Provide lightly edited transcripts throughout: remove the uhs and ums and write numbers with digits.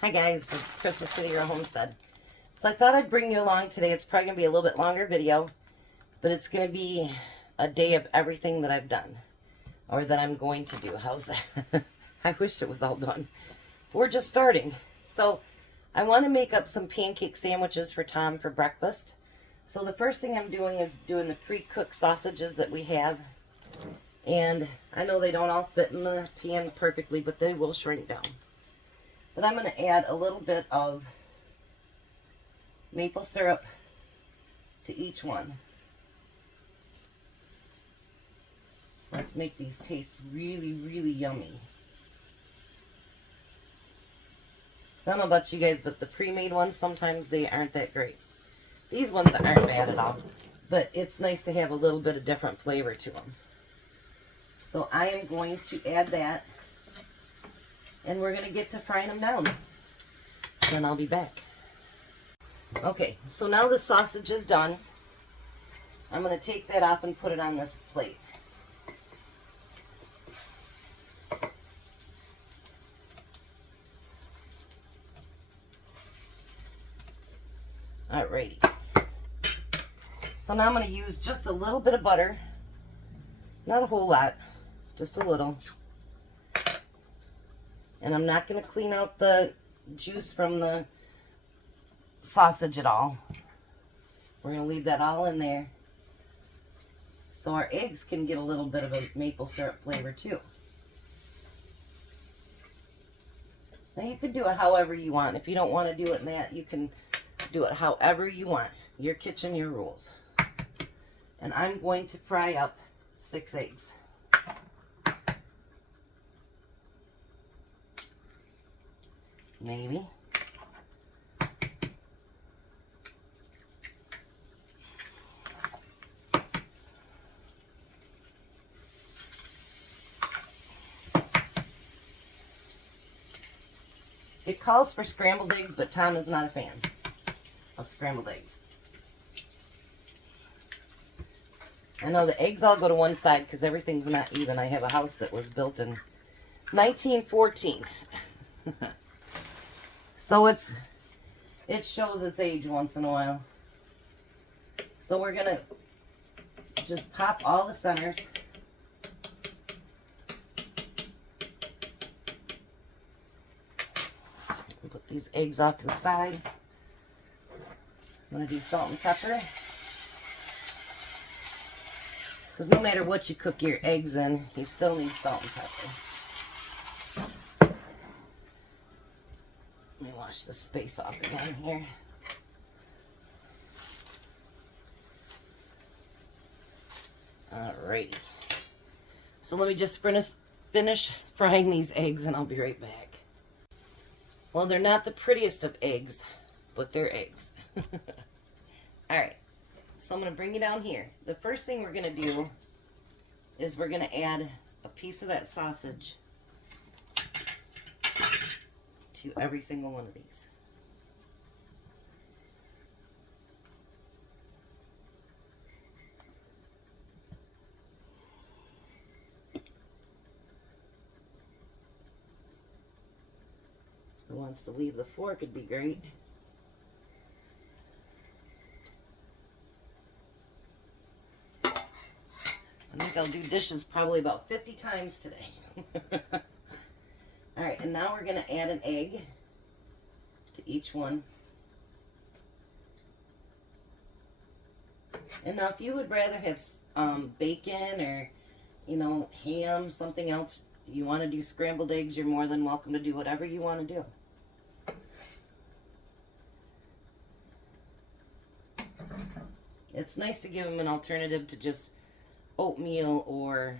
Hi guys, it's Christmas City or Homestead. So I thought I'd bring you along today. It's probably going to be a little bit longer video, but it's going to be a day of everything that I've done, or that I'm going to do. How's that? I wish it was all done. We're just starting. So I want to make up some pancake sandwiches for Tom for breakfast. So the first thing I'm doing is doing the pre-cooked sausages that we have. And I know they don't all fit in the pan perfectly, but they will shrink down. But I'm going to add a little bit of maple syrup to each one. Let's make these taste really, really yummy. So I don't know about you guys, but the pre-made ones, sometimes they aren't that great. These ones aren't bad at all, but it's nice to have a little bit of different flavor to them. So I am going to add that, and we're going to get to frying them down. Then I'll be back. Okay, so now the sausage is done. I'm going to take that off and put it on this plate. Alrighty. So now I'm going to use just a little bit of butter. Not a whole lot, just a little. And I'm not going to clean out the juice from the sausage at all. We're going to leave that all in there, so our eggs can get a little bit of a maple syrup flavor too. Now you can do it however you want. If you don't want to do it in that, you can do it however you want. Your kitchen, your rules. And I'm going to fry up 6 eggs. Maybe. It calls for scrambled eggs, but Tom is not a fan of scrambled eggs. I know the eggs all go to one side because everything's not even. I have a house that was built in 1914. So it shows its age once in a while. So we're going to just pop all the centers. And put these eggs off to the side. I'm going to do salt and pepper. Because no matter what you cook your eggs in, you still need salt and pepper. Let me wash the space off again here. Alrighty. So let me just finish frying these eggs and I'll be right back. Well, they're not the prettiest of eggs, but they're eggs. Alright. So I'm going to bring you down here. The first thing we're going to do is we're going to add a piece of that sausage to every single one of these. Who wants to leave the fork would be great. I think I'll do dishes probably about 50 times today. Alright, and now we're going to add an egg to each one. And now if you would rather have bacon or, ham, something else, you want to do scrambled eggs, you're more than welcome to do whatever you want to do. It's nice to give them an alternative to just oatmeal or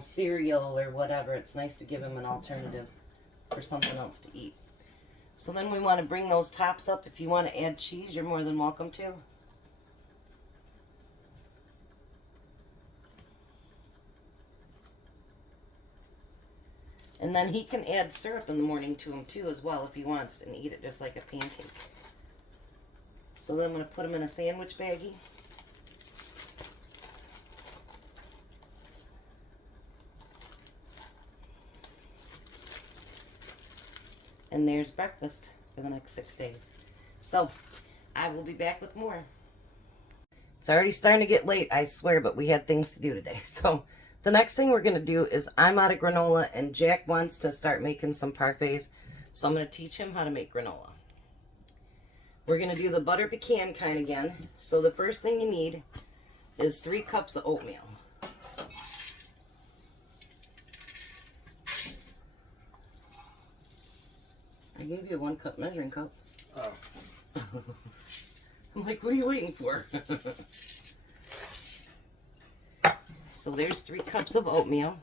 cereal or whatever. It's nice to give them an alternative for something else to eat. So then we want to bring those tops up. If you want to add cheese, you're more than welcome to. And then he can add syrup in the morning to them too as well if he wants, and eat it just like a pancake. So then I'm going to put them in a sandwich baggie. And there's breakfast for the next 6 days. So, I will be back with more. It's already starting to get late, I swear, but we had things to do today. So, the next thing we're going to do is I'm out of granola, and Jack wants to start making some parfaits. So, I'm going to teach him how to make granola. We're going to do the butter pecan kind again. So, the first thing you need is 3 cups of oatmeal. I gave you a 1 cup measuring cup. Oh. I'm like, what are you waiting for? So there's 3 cups of oatmeal.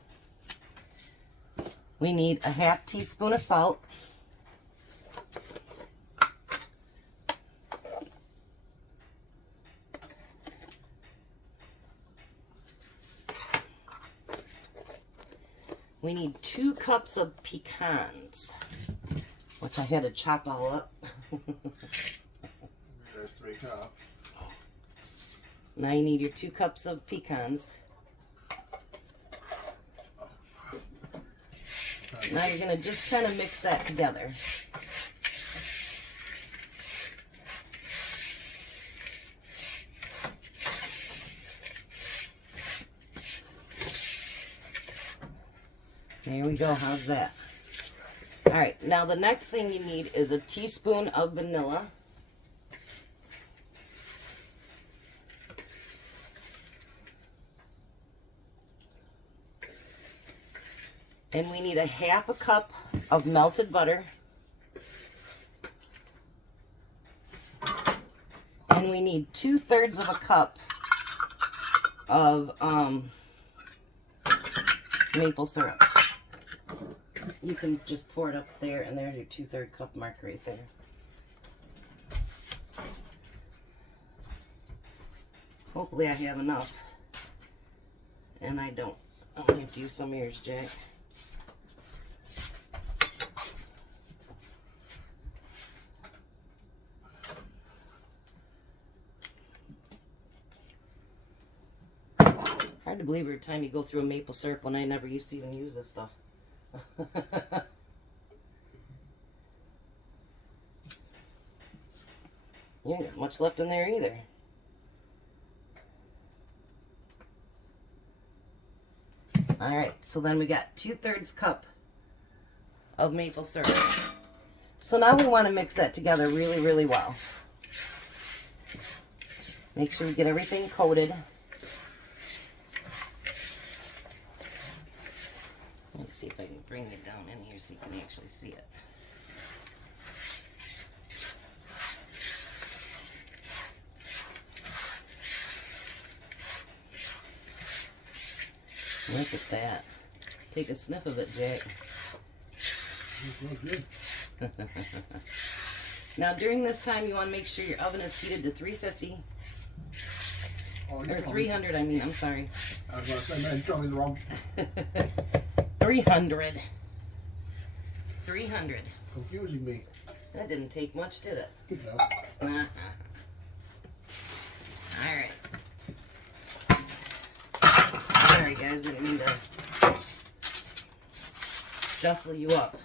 We need a 1/2 teaspoon of salt. We need 2 cups of pecans, which I had to chop all up. There's 3 cups. Now you need your 2 cups of pecans. Now you're going to just kind of mix that together. There we go. How's that? All right. Now the next thing you need is a teaspoon of vanilla. And we need a 1/2 cup of melted butter. And we need 2/3 of a cup of maple syrup. You can just pour it up there, and there's your 2/3 cup mark right there. Hopefully I have enough. And I don't. I'm going to have to use some of yours, Jack. Hard to believe every time you go through a maple syrup when I never used to even use this stuff. You ain't got much left in there either. Alright, so then we got 2/3 cup of maple syrup. So now we want to mix that together really, really well. Make sure we get everything coated. Let me see if I can bring it down in here so you can actually see it. Look at that. Take a sniff of it, Jack. Good. Now during this time you want to make sure your oven is heated to 350. Or 300, I mean, I'm sorry. I was going to say, man, you told me the wrong. 300. 300. Confusing me. That didn't take much, did it? No. Alright. Sorry guys, I didn't mean to jostle you up.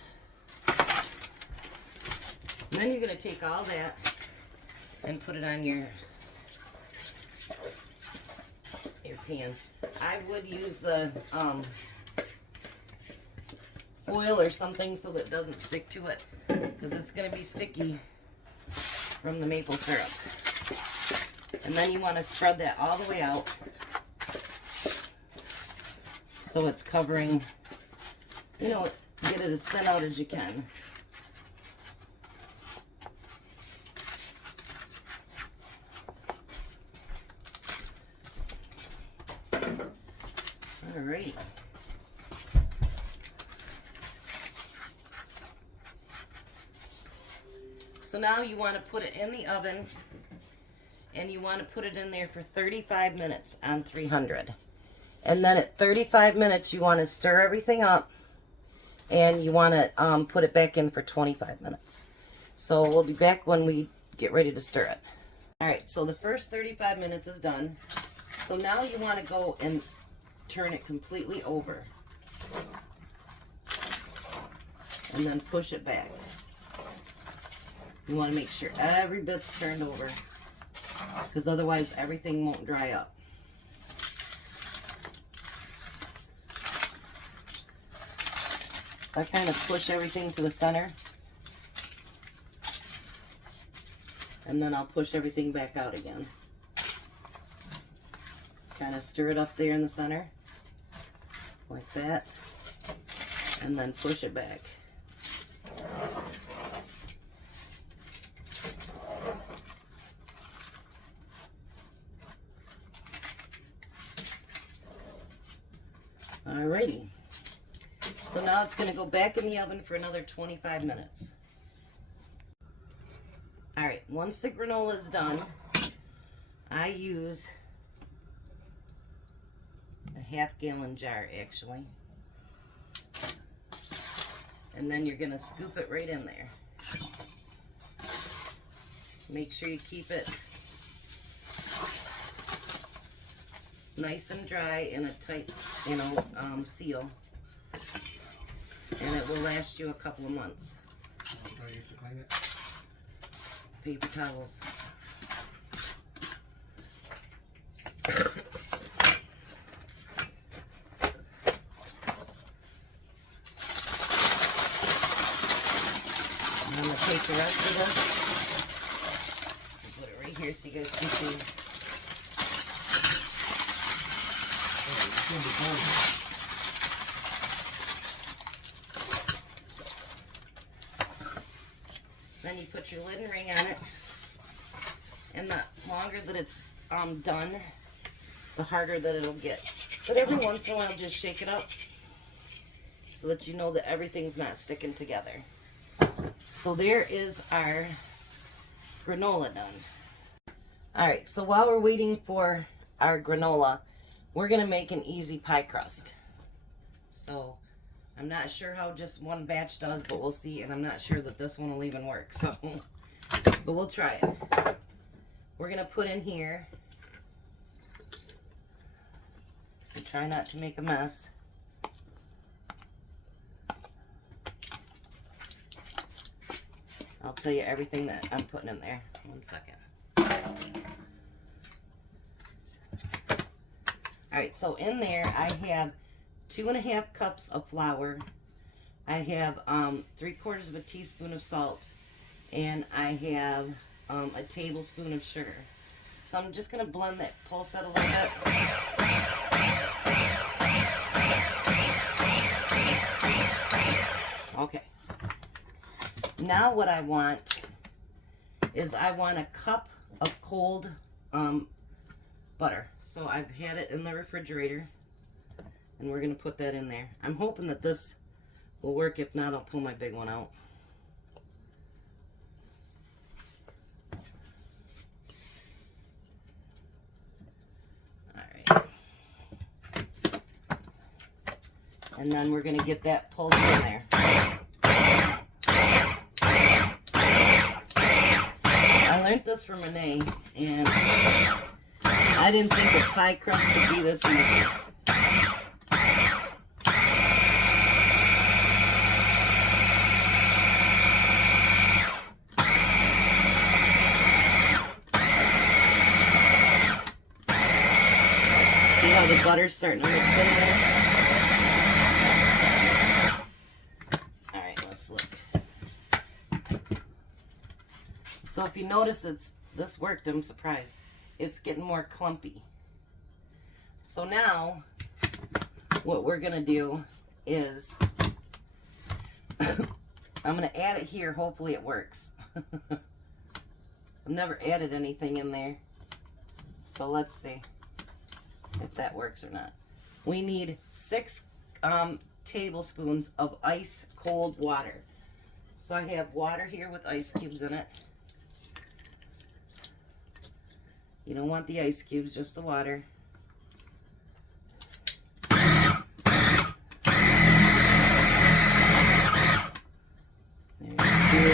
And then you're going to take all that and put it on your pan. I would use the foil or something so that it doesn't stick to it, because it's going to be sticky from the maple syrup. And then you want to spread that all the way out so it's covering, you know, get it as thin out as you can. All right. So now you want to put it in the oven, and you want to put it in there for 35 minutes on 300. And then at 35 minutes, you want to stir everything up, and you want to put it back in for 25 minutes. So we'll be back when we get ready to stir it. All right, so the first 35 minutes is done. So now you want to go and turn it completely over. And then push it back. You want to make sure every bit's turned over, because otherwise everything won't dry up. So I kind of push everything to the center, and then I'll push everything back out again. Kind of stir it up there in the center, like that, and then push it back. Alrighty, so now it's going to go back in the oven for another 25 minutes. Alright, once the granola is done, I use a half-gallon jar actually. And then you're going to scoop it right in there. Make sure you keep it nice and dry in a tight, seal, and it will last you a couple of months. What do I use to clean it? Paper towels. I'm going to take the rest of this, put it right here so you guys can see. Then you put your lid and ring on it, and the longer that it's done, the harder that it'll get. But every once in a while, just shake it up so that you know that everything's not sticking together. So there is our granola done. Alright, so while we're waiting for our granola, we're going to make an easy pie crust. So I'm not sure how just one batch does, but we'll see, and I'm not sure that this one will even work, so, but we'll try it. We're going to put in here, and try not to make a mess, I'll tell you everything that I'm putting in there. 1 second. Alright, so in there I have 2.5 cups of flour. I have 3/4 of a teaspoon of salt, and I have a tablespoon of sugar. So I'm just going to blend that, pulse that a little bit. Okay. Now what I want is I want a cup of cold butter. So I've had it in the refrigerator, and we're going to put that in there. I'm hoping that this will work. If not, I'll pull my big one out. Alright. And then we're going to get that pulse in there. I learned this from Renee, and I didn't think a pie crust could be this easy. See how the butter's starting to mix in there? Alright, let's look. So if you notice, this worked, I'm surprised. It's getting more clumpy. So now, what we're going to do is, I'm going to add it here. Hopefully it works. I've never added anything in there. So let's see if that works or not. We need 6 tablespoons of ice cold water. So I have water here with ice cubes in it. You don't want the ice cubes, just the water. There's 2,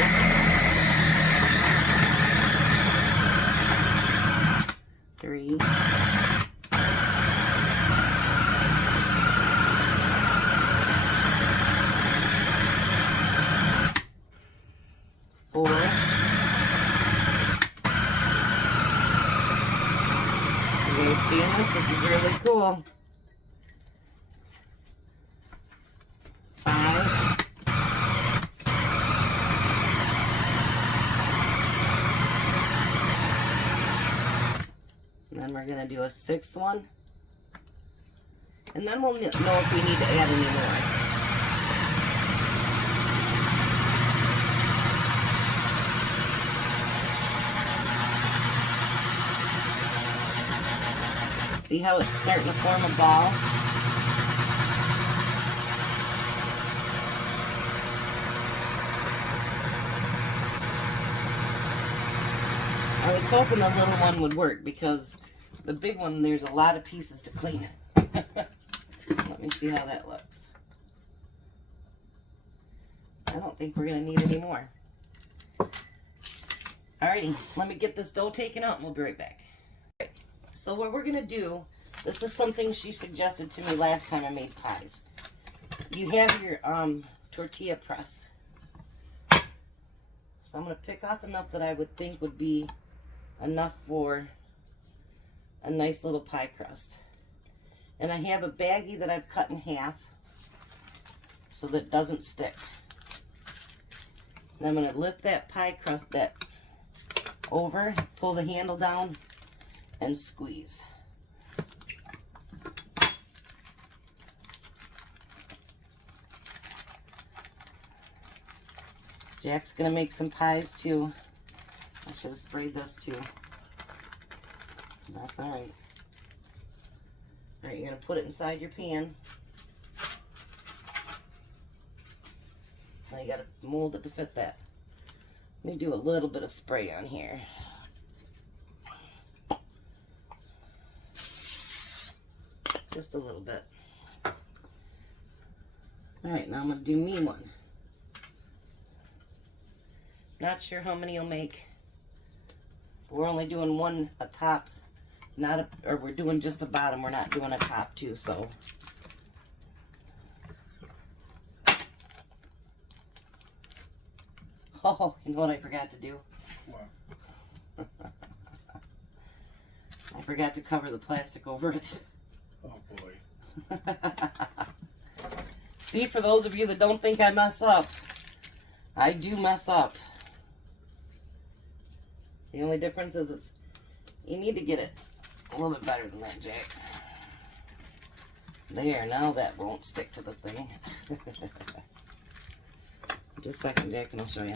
3. 4. You seeing this? This is really cool. 5. And then we're going to do a 6th one. And then we'll know if we need to add any more. See how it's starting to form a ball? I was hoping the little one would work because the big one, there's a lot of pieces to clean. Let me see how that looks. I don't think we're going to need any more. Alrighty, let me get this dough taken out and we'll be right back. So what we're going to do, this is something she suggested to me last time I made pies. You have your tortilla press. So I'm going to pick off enough that I would think would be enough for a nice little pie crust. And I have a baggie that I've cut in half so that it doesn't stick. And I'm going to lift that pie crust over, pull the handle down, and squeeze. Jack's going to make some pies too. I should have sprayed this too. That's alright. Alright, you're going to put it inside your pan. Now you got to mold it to fit that. Let me do a little bit of spray on here. Just a little bit. Alright, now I'm going to do me one. Not sure how many you'll make. We're only doing one a top, or we're doing just a bottom. We're not doing a top too, so. Oh, you know what I forgot to do? What? I forgot to cover the plastic over it. Oh boy. See, for those of you that don't think I mess up, I do mess up. The only difference is you need to get it a little bit better than that, Jack. There, now that won't stick to the thing. Just a second, Jack, and I'll show you.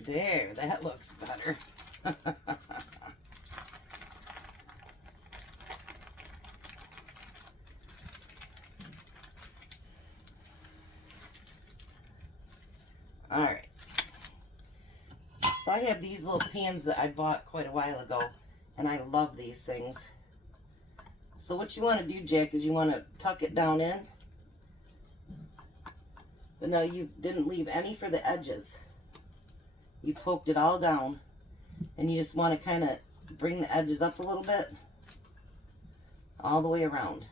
There, that looks better. Alright. So I have these little pans that I bought quite a while ago, and I love these things. So what you want to do, Jack, is you want to tuck it down in. But now you didn't leave any for the edges. You poked it all down, and you just want to kind of bring the edges up a little bit, all the way around.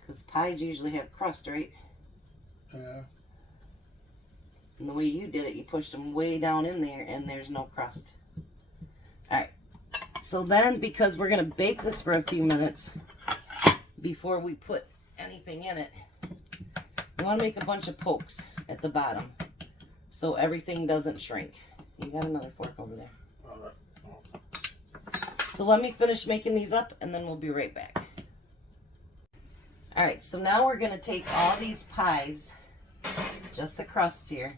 Because pies usually have crust, right? Yeah. And the way you did it, you pushed them way down in there, and there's no crust. Alright. So then, because we're going to bake this for a few minutes before we put anything in it, you want to make a bunch of pokes at the bottom so everything doesn't shrink. You got another fork over there. All right. Oh. So let me finish making these up, and then we'll be right back. Alright, so now we're going to take all these pies, just the crusts here,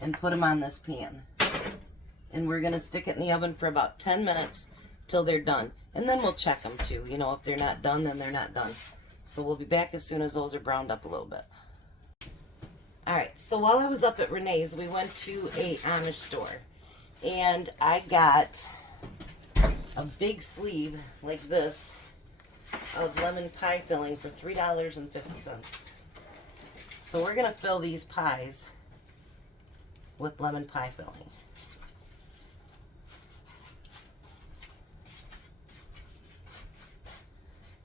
and put them on this pan. And we're going to stick it in the oven for about 10 minutes till they're done. And then we'll check them too. You know, if they're not done, then they're not done. So we'll be back as soon as those are browned up a little bit. Alright, so while I was up at Renee's, we went to a Amish store. And I got a big sleeve like this of lemon pie filling for $3.50. So we're going to fill these pies with lemon pie filling.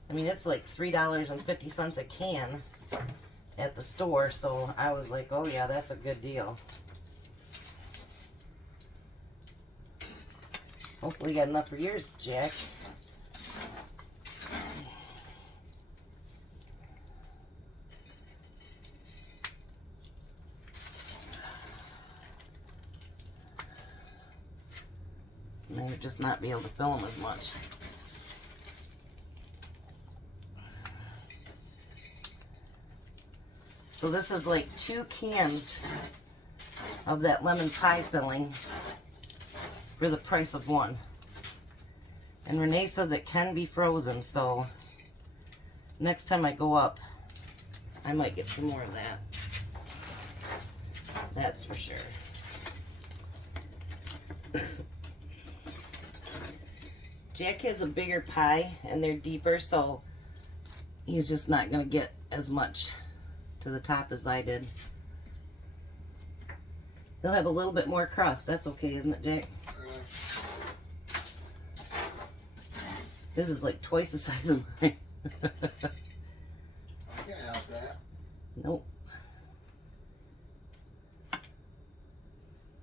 I mean, it's like $3.50 a can, at the store, so I was like, oh yeah, that's a good deal. Hopefully you got enough for yours, Jack. May just not be able to fill them as much. So this is like 2 cans of that lemon pie filling for the price of 1. And Renee said that can be frozen, so next time I go up, I might get some more of that. That's for sure. Jack has a bigger pie and they're deeper, so he's just not going to get as much to the top as I did. He'll have a little bit more crust. That's okay, isn't it, Jack? This is like twice the size of mine. I can't help that. Nope.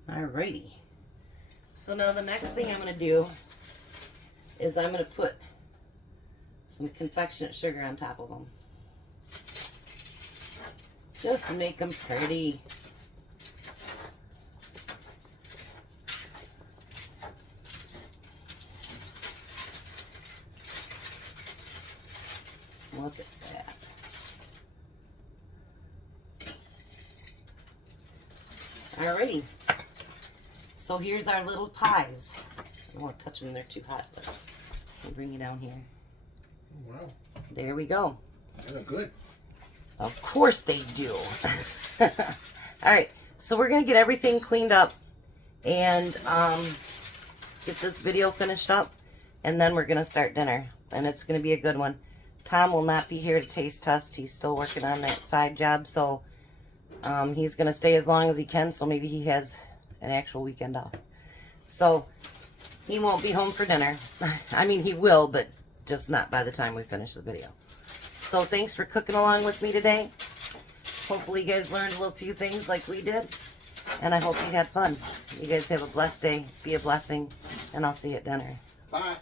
Alrighty. So now the next thing I'm going to do is I'm going to put some confectionate sugar on top of them. Just to make them pretty. Look at that. Alrighty. So here's our little pies. I don't want to touch them, they're too hot, but I'll bring you down here. Oh, wow. There we go. They look good. Of course they do. Alright, so we're going to get everything cleaned up and get this video finished up, and then we're going to start dinner. And it's going to be a good one. Tom will not be here to taste test. He's still working on that side job, so he's going to stay as long as he can, so maybe he has an actual weekend off. So he won't be home for dinner. I mean, he will, but just not by the time we finish the video. So thanks for cooking along with me today. Hopefully you guys learned a little few things like we did, and I hope you had fun. You guys have a blessed day. Be a blessing, and I'll see you at dinner. Bye.